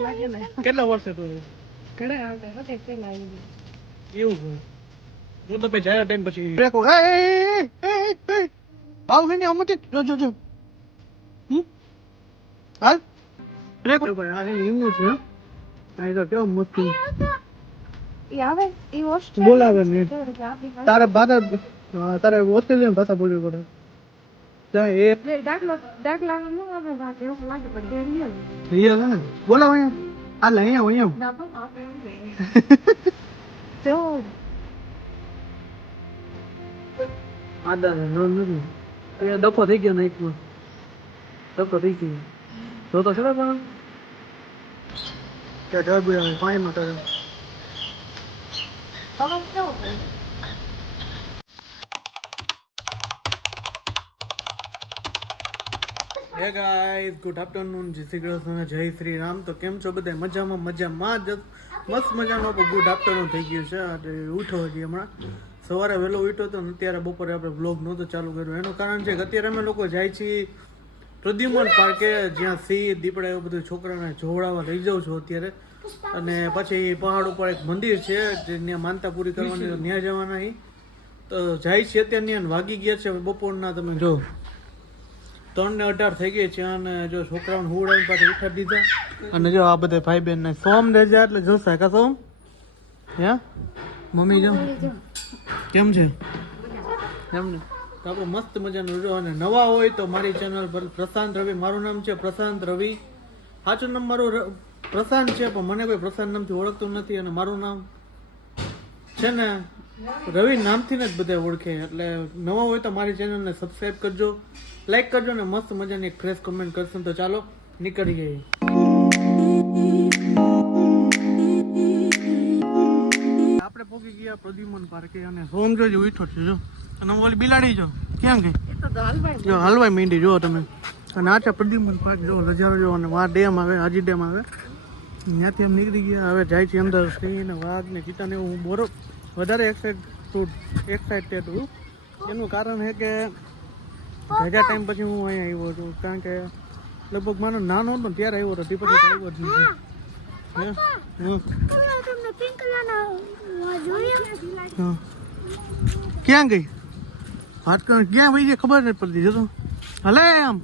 કેટલા વર્ષે તું એવું હું તો પછી જાય ટાઈમ પછી બ્રેકો ભાવ ને અમતી જો જો જો હાલ બ્રેકો ભાઈ આ એવું છે આ તો કેવો મુશ્કેલ આવે ઈ હોસ્ટ બોલાવે ને તારે ભાષા તારે ઓસ્ટ્રેલિયન ભાષા બોલવી પડે જાય એ દાખલા નો આવે વાત એવું લાગે પણ રિયલ હે બોલાવ અહીંયા આ લે અહીંયા ના પણ તો આદા નો નથી એ ડફો થઈ ગયો નાઈકમાં ડફો થઈ ગયો તો ખરા પણ કે ડર બોલાવે પાણીમાં કરે હે ગાઈસ ગુડ આફ્ટરનૂન જય શ્રી કૃષ્ણ જય શ્રી રામ તો કેમ છો બધા મજામાં જ મસ્ત મજાનો ગુડ આફ્ટરનૂન થઈ ગયું છે આજે ઉઠો હજી હમણાં સવારે વહેલો ઉઠ્યો હતો ને અત્યારે બપોરે આપણે બ્લોગ નહોતો ચાલુ કર્યો એનું કારણ છે કે અત્યારે અમે લોકો જાય છીએ પ્રદ્યુમન પાર્કે જ્યાં સિંહ દીપડા એવું બધું છોકરાને જોવડાવવા લઈ જાઉં છું અત્યારે અને પછી પહાડ ઉપર એક મંદિર છે જે ત્યાં માનતા પૂરી કરવાની ત્યાં જવાના તો જાય છે અત્યારે ત્યાં વાગી ગયા છે બપોરના તમે જો 3:18 થઈ ગઈ છે અને જો છોકરાઓને હુવડાવીને પાછું ઉઠાડી દીધા અને જો આ બધા ભાઈ બહેન ને સોમ રજા એટલે જોશે કા સોમ હે મમ્મી જો કેમ છે એમ ને તો આપણે મસ્ત મજાનું જો અને નવા હોય તો મારી ચેનલ પર પ્રશાંત રવિ મારું નામ છે પ્રશાંત રવિ સાચું નામ મારું પ્રશાંત છે પણ મને કોઈ પ્રશાંત નામથી ઓળખતું નથી અને મારું નામ છે ને રવિ નામથી ને જ બધા ઓળખે એટલે નવા હોય તો મારી ચેનલને સબસ્ક્રાઈબ કરજો લાઈક કરજો ને મસ્ત મજાની એક ફ્રેશ કમેન્ટ કરશો તો ચાલો નીકળી જઈએ આપણે પહોંચી ગયા પ્રદ્યુમન પાર્કે અને સોમ જોજો ઉઠો છે જો અને ઓલી બિલાડી જો ક્યાં ગઈ જો હલવાઈ મીંડી જો તમે અને આ છે પ્રદ્યુમન પાર્ક જો નજારો જો અને વા ડેમ આવે હાજી ડેમ આવે ત્યાંથી એમ નીકળી ગયા હવે જાય છે અંદર સિંહ ને વાઘ ને ચિત્તા ને હું બોરો વધારે એક્સાઇટેડ છું એનું કારણ છે કે ઘણા ટાઈમ પછી હું અહીંયા આવ્યો છું કારણ કે લગભગ મારો નાનો હતો ત્યારે આવ્યો હતો તે પછી આવ્યો જ નથી ક્યાં ગઈ હાથ ક્યાં વહી જાય ખબર નથી પડતી જતો હલે આમ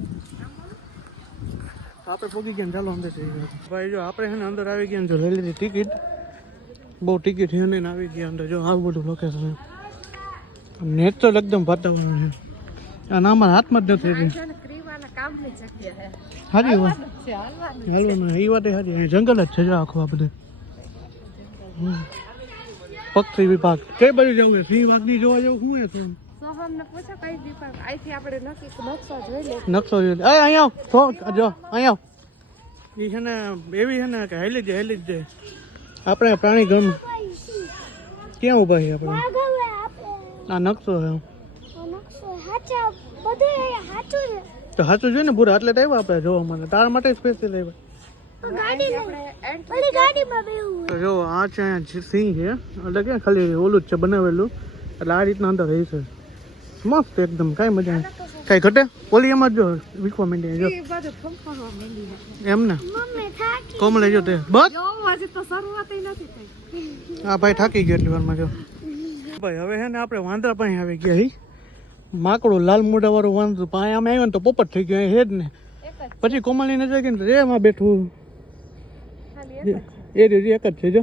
આપણે પહોંચી ગયા ચાલો અંદર જઈ ગયા ભાઈ જો આપણે છે ને અંદર આવી ગયા જો લઈ લીધી ટિકિટ બહુ ટિકિટ છે ને આવી ગયા અંદર જો આવું બધું લોકેશન નેચરલ એકદમ વાતાવરણ છે અને અમારા હાથમાં જ નથી હારી વાત હાલવાનું એ વાત હારી જંગલ જ છે જો આખું આ બધું પક્ષી વિભાગ કઈ બાજુ જવું છે સિંહ વાઘ ની જોવા જવું શું નકશો જોઈ અહીંયા જો અહીંયા એ છે ને એવી છે ને કે હેલી જ આપણે પ્રાણી ગમ ક્યાં ઉભા છે આપણે આ નકશો છે તો સાચું જોઈએ ને પૂરા એટલે આવ્યા આપણે જોવા માટે તારા માટે સ્પેશિયલ આવ્યા જો આ છે સિંહ છે એટલે કે ખાલી ઓલું જ છે બનાવેલું એટલે આ રીતના અંદર રહી છે મસ્ત એકદમ કાંઈ મજા કઈ ઘટે ઓલી એમાં જો વીખવા માંડી જો એમ ને કોમલે જો તે બસ હા ભાઈ થાકી ગયો એટલી વારમાં જો ભાઈ હવે છે ને આપણે વાંદરા પાસે આવી ગયા હી માકડું લાલ મોઢા વાળું વાંદરું પાસે અમે આવ્યો ને તો પોપટ થઈ ગયો હે જ ને પછી કોમલની નજર ગઈ ને રે એમાં બેઠું એ રીત એક જ છે જો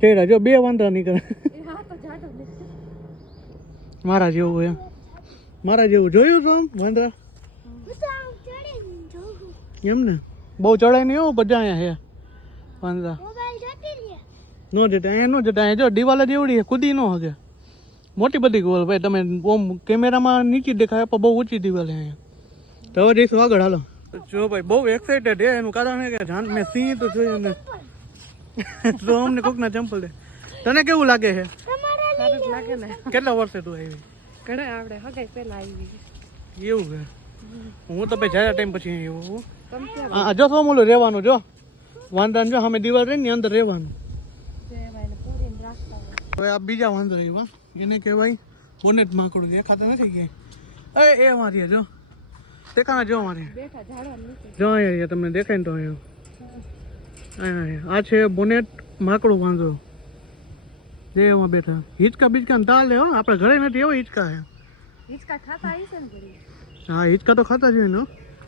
ચહેરા જો બે વાંદરા નીકળે મારા જેવું એમ મારા જેવું જોયું છો આમ વાંદરા એમ ને બહુ ચડાય નહીં એવું બધા અહીંયા હે વાંદરા નો જતા અહીંયા નો જતા અહીંયા જો દિવાલ જ એવડી કૂદી નો હગે મોટી બધી ગોલ ભાઈ તમે ઓમ કેમેરામાં નીચી દેખાય પણ બહુ ઊંચી દિવાલ અહીંયા તો હવે જઈશું આગળ હાલો જો ભાઈ બહુ એક્સાઇટેડ છે એનું કારણ છે કે જાન મેં સિંહ તો જોયું ને તો અમને કોકના ચંપલ દે તને કેવું લાગે છે કેટલા વર્ષે તું આવી ઘણા આવડે હગાઈ પહેલા આવી એવું છે હું તો ભાઈ જરા ટાઈમ પછી આવ્યો હા જો શું બોલું રહેવાનું જો વાંદરા જો સામે દિવાલ રહી ને અંદર રહેવાનું હવે આ બીજા વાંદરા આવ્યા એને કહેવાય બોનેટ માકડું દેખાતા નથી ક્યાંય એ મારી જો દેખાના જો મારી જો અહીંયા તમને દેખાય ને તો અહીંયા આ છે બોનેટ માકડું વાંધો જે એમાં બેઠા હિંચકા બીચકા ને તાલે હો આપણે ઘરે નથી એવો હિંચકા હે હિંચકા ખાતા હશે ને ઘરે? હા હિંચકા તો ખાતા જોઈએ ને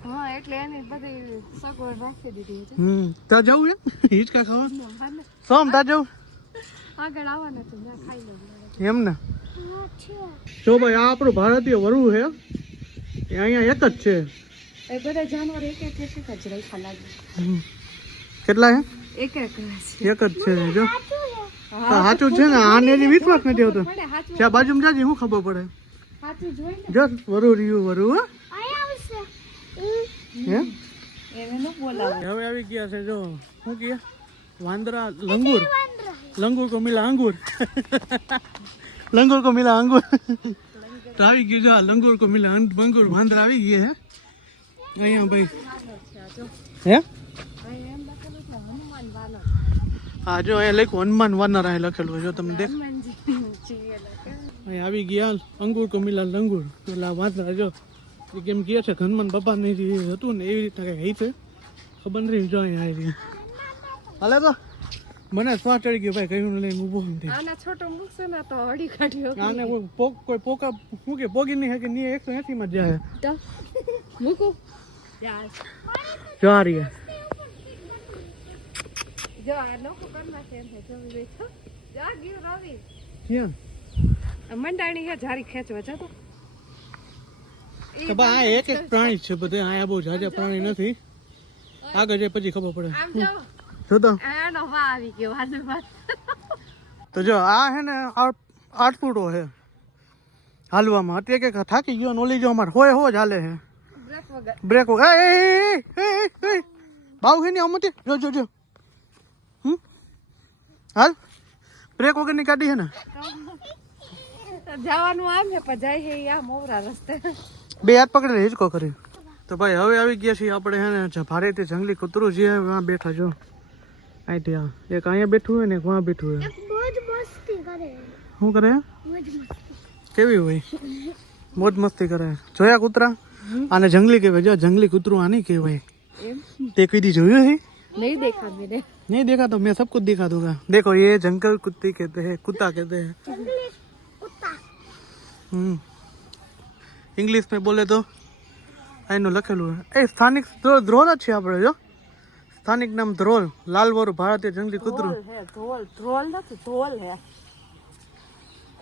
હા એટલે એની બધી સગવડ રાખી દીધી છે. ત્યાં જવું એમ હિંચકા ખાવા બાને સોમ ત્યાં જવું આગળ આવવાના તો ના ખાઈ લઉં. એમ ને જો ભાઈ આ આપણું ભારતીય વરુ છે એ અહીંયા એક જ છે એ બધા જાનવર એક એક જ રાખ્યા લાગે. કેટલા હે એક એક છે. એક જ છે જો સાચું છે ને આને જે વિશ્વાસ નથી આવતો પડે સાચું ત્યાં બાજુમાં જાજી શું ખબર પડે સાચું જોઈ ને જો વરુ રહ્યું વરુ હે એને ન બોલાવે. હવે આવી ગયા છે જો શું કહે વાંદરા લંગુર લંગુર કો મિલા અંગુર લંગુર કો મિલા અંગુર તો આવી ગયું જો આ લંગુર કો મિલા અંગુર વાંદરા આવી ગયા હે અહીંયા ભાઈ હે અહીં એમ લખેલું છે હનુમાન વાનર. હા જો અહીંયા લખ્યું હનુમાન વાનર અહીં લખેલું જો તમને દેખ હનુમાનજી છીએ લખે. અહીં આવી ગયા અંગુર કો મિલા લંગુર પેલા વાંદરા જો એ કેમ કહે છે કે હનુમાન બાપા ને જે હતું ને એવી રીતના કંઈક છે ખબર નથી જો અહીંયા આવી ગયા હાલે તો મને શ્વાસ ચડી ગયો ભાઈ કયું લઈને ઊભો નથી આના છોટો મૂકશે ને તો હડી કાઢ્યો. આને કોઈ પોકા શું કે પોગી નહીં શકે ની 180 માં જાય તો મૂકું યાર જો આ રહ્યા જો આ લોકો કરના છે એમ છે જો બેઠો જા ગયો રવિ ક્યાં મંડાણી હે જારી ખેંચવા જતો. તો બા આ એક એક પ્રાણી છે બધે આયા બહુ જાજા પ્રાણી નથી આગળ જાય પછી ખબર પડે આમ જો જો તો આનો વા આવી ગયો આનો વા. તો જો આ હે ને 8 ફૂટો હે હાલવામાં અત્યારે કે થાકી ગયો ને ઓલી જો અમાર હોય હો જ હાલે હે બ્રેક વગર બ્રેક એ બાવ હે ને અમતે જો જો જો હાલ બ્રેક વગર ની ગાડી હે ને જવાનું આમ છે પણ જાય છે આ મોવરા રસ્તે. બે હાથ પકડીને હિંચકો કરી તો ભાઈ હવે આવી ગયા છીએ આપણે હે ને ભારતીય જંગલી કૂતરું જે ત્યાં બેઠા જો અહીંથી આ એક અહીંયા બેઠું હોય ને એક ત્યાં બેઠું હોય શું કરે કેવી હોય મોજ મસ્તી કરે જોયા કૂતરા આને જંગલી કહેવાય જો જંગલી કૂતરું આની કહેવાય એમ તે કઈ દી જોયું છે नहीं देखा मैंने. नहीं देखा तो मैं सब कुछ दिखा दूंगा देखो ये जंगल कुत्ती कहते हैं कुत्ता कहते हैं इंग्लिश में बोले तो આઈનું લખેલું એ સ્થાનિક ધ્રોલ જ છે આપણે જો સ્થાનિક નામ ધ્રોલ લાલવરું ભારતીય જંગલી કૂતરું धोल है धोल धोल नहीं धोल है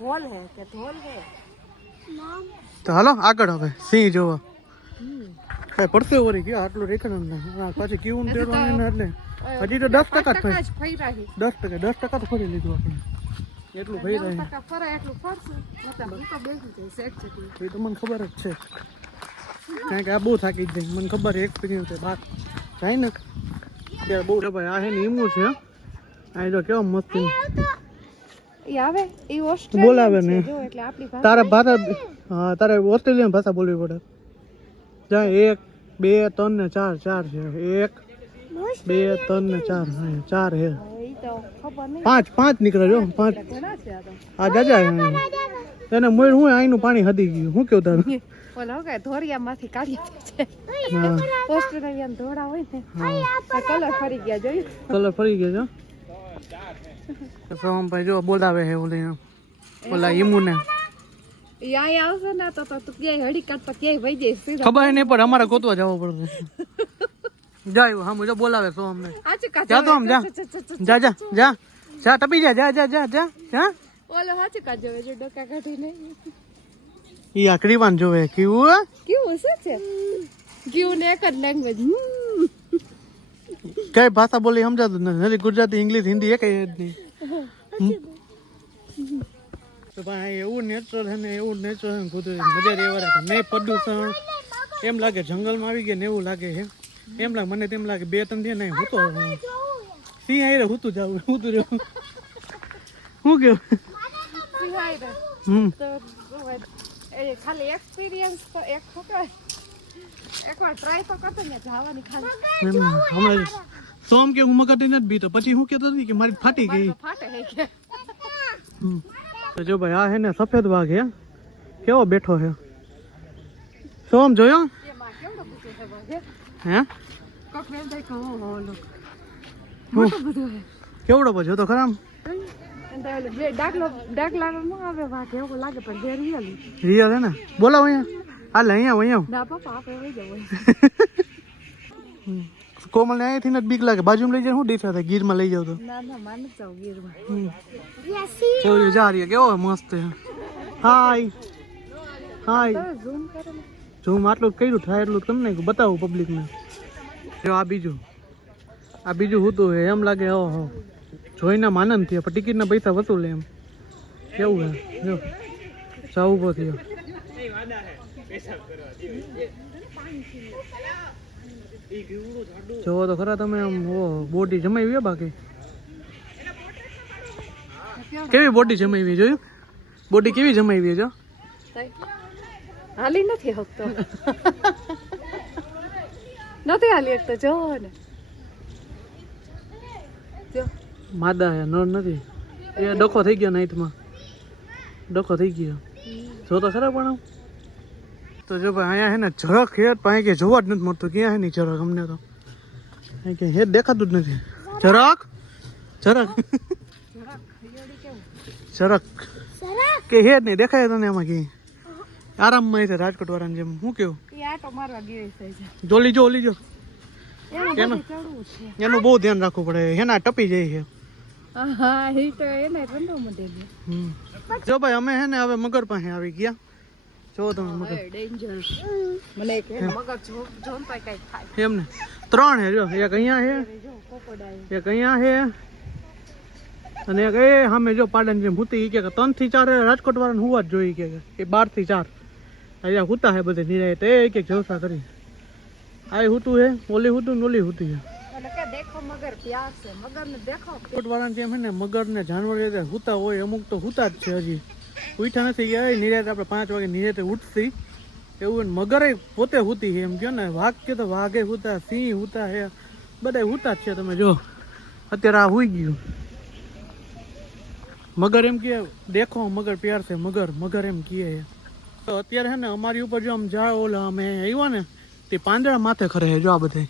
धोल है क्या धोल है તો હાલો આગળ હવે સિંહ જોવા કઈ પડશે વળી ગયો આટલું રેખણ પાછી કેવું તેડવાનું એટલે હજી તો 10% જ ફરી 10% તો ફરી લીધું આપણે એટલું ફરી રહ્યું એ તો મને ખબર જ છે કારણ કે આ બહુ થાકી જાય મને ખબર એક્સપિરિયન્સ છે બાર જાય ને ત્યારે બહુ ભાઈ આ હે ને ઈમું છે આ જો કેવો મસ્તી આવે એ બોલાવે ને જો એટલે આપણી તારા ભાષા હા તારે ઓસ્ટ્રેલિયન ભાષા બોલવી પડે જાય 1 2 3 ને 4 4 છે 1 2 3 ને 4 હા 4 હે ઈ તો ખબર નહીં 5 નીકળે જો 5 ઘણા છે આ તો આ જાજા એને મોર હું આઈનું પાણી હદી ગયું હું કેવું તારું ઓલા કે ધોરિયામાંથી કાઢી છે હા ઓસ્ટ્રેલિયન ધોળા હોય ને કલર ફરી ગયા જોયું કલર ફરી ગયો છો સોમ ભાઈ જો બોલાવે હે ઓલી ઓલા ઈમુને ઈ આયા આવશે ને તો તું ક્યાંય હડી કાઢતા ક્યાંય વહી જઈશ સીધો ખબર નહીં પણ અમારે ગોતવા જવું પડશે જાય હા મુજો બોલાવે સો અમને આચે કાચે જા તો આમ જા જા જા જા જા ટપી જા જા જા જા જા જા ઓલો હાચે કાચે જો ડોકા કાઢીને ઈ આકરીવાન જોવે કેવું કેવું છે છે કેવું ને એક જ લેંગ્વેજ કઈ ભાષા બોલી સમજાતું નથી ગુજરાતી ઇંગ્લિશ હિન્દી એક જ નહીં તો ભાઈ એવું નેચરલ છે ને એવું નેચરલ છે કુદરતી મજા રેવા રાખે નહીં પ્રદૂષણ એમ લાગે જંગલમાં આવી ગયા ને એવું લાગે છે એમ લાગે મને તેમ લાગે 2-3 થી નહીં હું તો સિંહ આઈ હું તું જાઉં હું તું રહ્યું હું કેવું તો એ ખાલી એક્સપિરિયન્સ તો એક ફોકા એકવાર ટ્રાય તો કરતો ને જવાની ખાલી હમણાં સોમ કે હું મગજ નથી બીતો પછી હું કેતો નથી કે મારી ફાટી ગઈ ફાટે હે કે તો જો ભાઈ આ હે ને સફેદ વાઘ હે કેવો બેઠો હે સોમ જોયો એમાં કેવડો પૂછે છે ભાગે હે કોક ને દેખો હો લો મોટું બધું હે કેવડો પછી તો ખરા ડાકલા નો આવે વાઘ એવું લાગે પણ જે રિયલી રિયલ હે ને બોલાવો અહીંયા હાલ અહીંયા ના પપ્પા આપણે વઈ જવું કોમલ ને અહીંયાથી જ બીક લાગે બાજુમાં લઈ જાય શું દેખા થાય ગીરમાં લઈ જાવ તો ના માને જાવ ગીરમાં ચોરી જા રહી કેવો મસ્ત છે હાય હાય ઝૂમ કરો ને ઝૂમ આટલું જ કર્યું થાય એટલું તમને બતાવું પબ્લિકને જો આ બીજું હું તો એમ લાગે ઓહો જોઈને આનંદ થયો પણ ટિકિટના પૈસા વસૂલે એમ કેવું હે જો સા ઉભો થયો જોવો તો ખરા તમે આમ બોડી જમાવી બાકી કેવી બોડી જમાવી જોયું બોડી કેવી જમાવી જો હાલી નથી હકતો નથી હાલી શકતો જો ને જો માદા હે નર નથી એ ડખો થઈ ગયો નાઈટમાં ડખો થઈ ગયો જો તો ખરા પણ તો જો ભાઈ અહીંયા હે ને જરાક હેડ પાસે કે જોવા જ નથી મળતું ક્યાં હે નહીં જરાક અમને તો અહીં કે હેડ દેખાતું જ નથી જરાક કે હેડ નહીં દેખાય તને એમાં કે આરામમાં છે રાજકોટ વાળાને જેમ હું કેવું એ આટો મારવા ગયો છે જોલી જો ઓલી જો એનું ચડવું છે એનું બહુ ધ્યાન રાખવું પડે હેના ટપી જાય છે હા એ તો એને રંડો મંડે જો ભાઈ અમે હે ને હવે મગર પાસે આવી ગયા જો તમે મગર ડેન્જર મને કે મગર જોન તો કઈ થાય એમ ને 3 હે જો એક અહીંયા હે જો કોકોડાઈ એક અહીંયા હે અને એક એ સામે જો પાડન જેમ હુતી કે 3 થી 4 રાજકોટ વાળાને હુવા જ જોઈ કે એ 12 થી 4 અહીંયા હુતા હે બધે નિરાય તે એક જલસા કરી આ હુતું હે ઓલી હુતું ને ઓલી હુતી હે એટલે કે દેખો મગર પ્યાસ છે મગર ને દેખો રાજકોટ વાળાને જેમ હે ને મગર ને જાનવર રીતે હુતા હોય અમુક તો હુતા જ છે હજી ઉઠ્યા નથી ગયા નિરાતે આપણે 5 વાગે નિરાતે ઉઠતી એવું મગરે પોતે હુતી એમ કહો ને વાઘ કે તો વાઘે હુતા સિંહ હુતા હે બધા હુતા જ છે તમે જો અત્યારે આ હુઈ ગયું મગર એમ કે દેખો મગર પ્યાર છે મગર એમ કહે તો અત્યારે હે ને અમારી ઉપર જો આમ જાઓ ઓલા અમે આવ્યા ને તે પાંદડા માથે ખરે જો આ બધે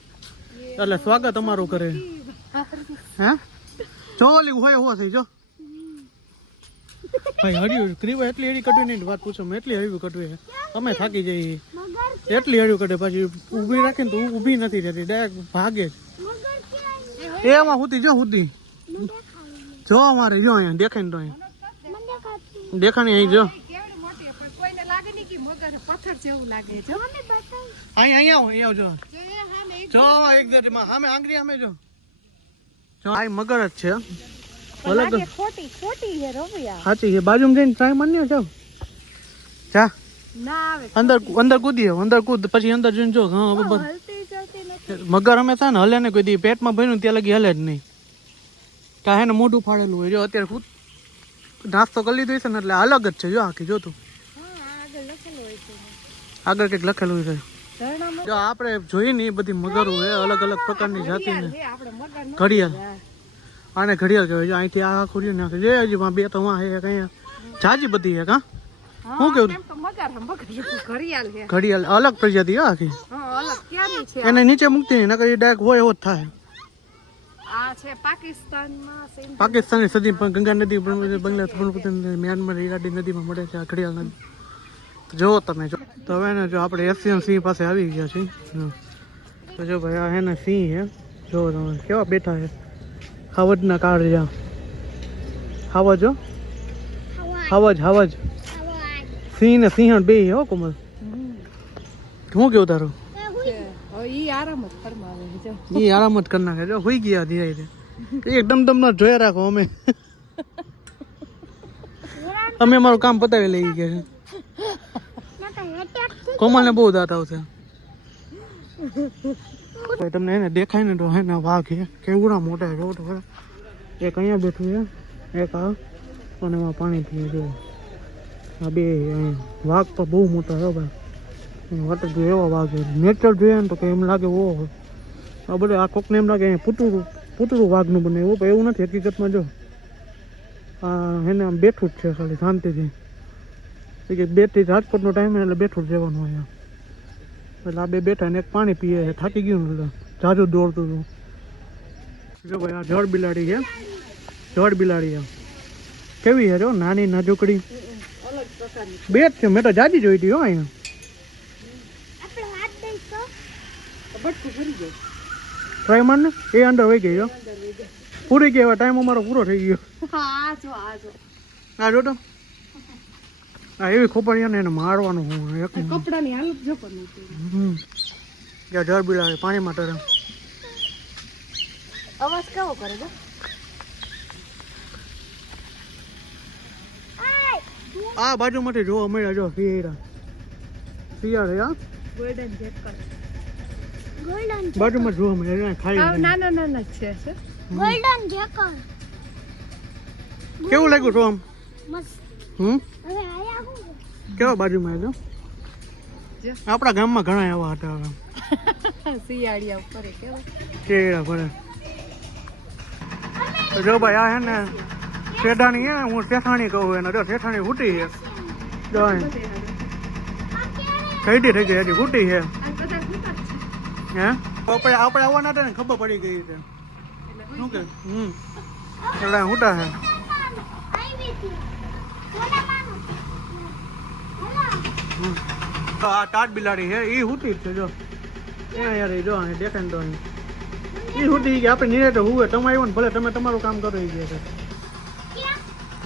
એટલે સ્વાગત અમારું કરે હે જો ઓલી હોય થઈ જો ભાઈ હળ્યું ક્રીવા એટલી હળી કટવી નહીં વાત પૂછો મેં એટલી હળવી કટવી અમે થાકી જઈએ એટલી હળવી કટે પછી ઊભી રાખીને તો ઊભી નથી રહેતી ડાયરેક્ટ ભાગે જ એમાં હુતી જો હુતી જો અમારે જો અહીંયા દેખાય ને તો અહીંયા દેખાણી અહીં જો કેવડી મોટી પણ કોઈને લાગે નહીં કે મગર પથ્થર જેવું લાગે જો અહીંયા જો જો એકદમ સામે આંગળી સામે જો આ મગર જ છે અલગ ખોટી હે રવિયા સાચી છે બાજુમાં જઈને ટ્રાય માન્યો જાવ જા ના આવે અંદર કૂદ પછી અંદર જોઈને જો હા બરાબર હલતી જતી નથી મગર અમે થાય ને હલે ને કોઈ દી પેટમાં ભર્યું ત્યાં લગી હલે જ નહીં કાંઈ ને મોઢું ફાડેલું હોય જો અત્યારે નાસ્તો કરી લીધો છે ને એટલે અલગ જ છે જો આખી જો તું આગળ કંઈક લખેલું છે જો આપણે જોઈએ ને એ બધી મગર હોય અલગ અલગ પ્રકારની જાતિને ઘડિયાળ આને ઘડિયાળ કહેવાય જો અહીંથી આ ખુર્યું નાખે જો હજી બે તો વાં હે કઈ જાજી બધી હે કા શું કેવું ઘડિયાળ અલગ પ્રજાતિ હે આખી એને નીચે મૂકતી નહીં નકર ડાયરેક્ટ હોય એવો જ થાય પાકિસ્તાનની સદી ગંગા નદી બાંગ્લાદેશ મ્યાનમાર ઈરાડી નદીમાં મળે છે આ ઘડિયાળ નદી જો તમે જો તો હવે ને જો આપણે એશિયન સિંહ પાસે આવી ગયા છીએ તો જો ભાઈ આ હે ને સિંહ હે જો તમે કેવા બેઠા હે હાવજના કાળજા હાવજ સિંહ ને સિંહણ બે હો કોમલ શું કેવું તારું ઈ આરામ જ કરી નાખે જો હોઈ ગયા ધીરે ધીરે એકદમ તમને જોયા રાખો અમે અમારું કામ પતાવી લઈ ગયા છે કોમલ ને બહુ દાંત આવશે તમને એને દેખાય ને તો હે ને વાઘ હે કેવડા મોટા રોડ એક અહીંયા બેઠું છે એક આ અને એમાં પાણી પીએ જો આ બે વાઘ તો બહુ મોટા છે ભાઈ વટ જો એવા વાઘ નેચર જોઈએ ને તો કે એમ લાગે ઓ આ બધું આ કોકને એમ લાગે પૂતળું વાઘનું બને એવું પણ એવું નથી હકીકતમાં જો આ એને આમ બેઠું જ છે ખાલી શાંતિથી કે 2 થી રાજકોટનો ટાઈમ એટલે બેઠું જ રહેવાનું હોય એટલે આ બે બેઠા ને એક પાણી પીએ થાકી ગયું એટલે જાજુ દોડતું હતું જો ભાઈ આ જળ બિલાડી છે, જળ બિલાડી છે. કેવી છે જો નાની નાજુકડી, અલગ પ્રકારની. બે જ છે, મેં તો જાજી જોઈ હતી હો અહીંયા. બટકું ભરી જાય. ટ્રાય માર ને, એ અંદર વહી ગઈ જો. અંદર વહી જાય. પૂરી ગઈ, હવે ટાઈમ અમારો પૂરો થઈ ગયો. હા જો આ જો આ જો તો આ એવી ખોપડિયા ને એને મારવાનું હું એક. કપડાની હાલત જો પણ નથી. ત્યાં જળ બિલાડી પાણીમાં તરે. અવાજ કેવો કરે છે? આ બાજુમાંથી જોવા મળ્યા જો શિયાળા, શિયાળે હા ગોલ્ડન જેકર. બાજુમાં જોવા મળ્યા હા ખાઈ. નાના નાના છે સર. ગોલ્ડન જેકર કેવું લાગ્યું તો આમ? મસ્ત. હમ હવે આયા હું કેવા બાજુમાં આવ્યો? જો. આપણા ગામમાં ઘણા એવા હતા હવે. શિયાળિયા ઉપર કેવો શિયાળા ભરે. તો જો ભાઈ આ હે ને શેઠાણી હે, હું શેઠાણી કહું એને. જો શેઠાણી ફૂટી છે, જો કઈડી થઈ ગઈ હજી ફૂટી છે. આ બધા ભૂકા જ છે. હે આપણે આવવાના હતા ને ખબર પડી ગઈ છે. શું કે એટલે ફૂટા છે. આવી હતી થોડા માનો તો આ ટાટ બિલાડી છે, એ હુતી જ છે જો. ત્યાં યાર એ જો અહીં દેખાય ને તો અહીં એ હુતી કે આપણે નીરે તો હુવે. તમે આવ્યો ને ભલે તમે તમારું કામ કરો એ છે.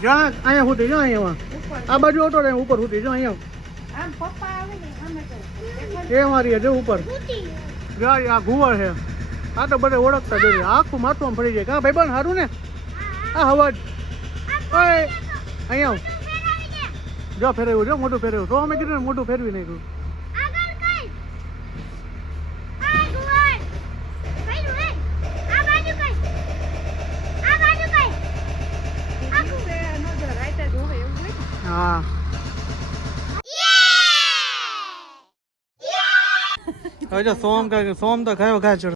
જ્યાં અહીંયા હુતી જો અહીંયા આ બાજુ ઓટો ને ઉપર હુતી જો અહીંયા. આમ પપ્પા આવે ને આમે કરે. એ મારી જો ઉપર જો આ ગુવાર છે. આ તો બધે ઓળખતા જોઈએ. આખું માથું આમ ફરી જાય. કા ભાઈ બન સારું ને આ હવાજ ઓય અહીંયા આવ. જો ફેરવ્યું જો મોટું ફેરવ્યું. તો અમે કીધું ને મોટું ફેરવી નાખ્યું. આગળ કઈ આ ગુવાર કઈ રે આ બાજુ કઈ આ બાજુ કઈ છે નજર રાઈતે જોવે એવું હોય ને. હા હવે જો સોમ તો ખાયો ખાય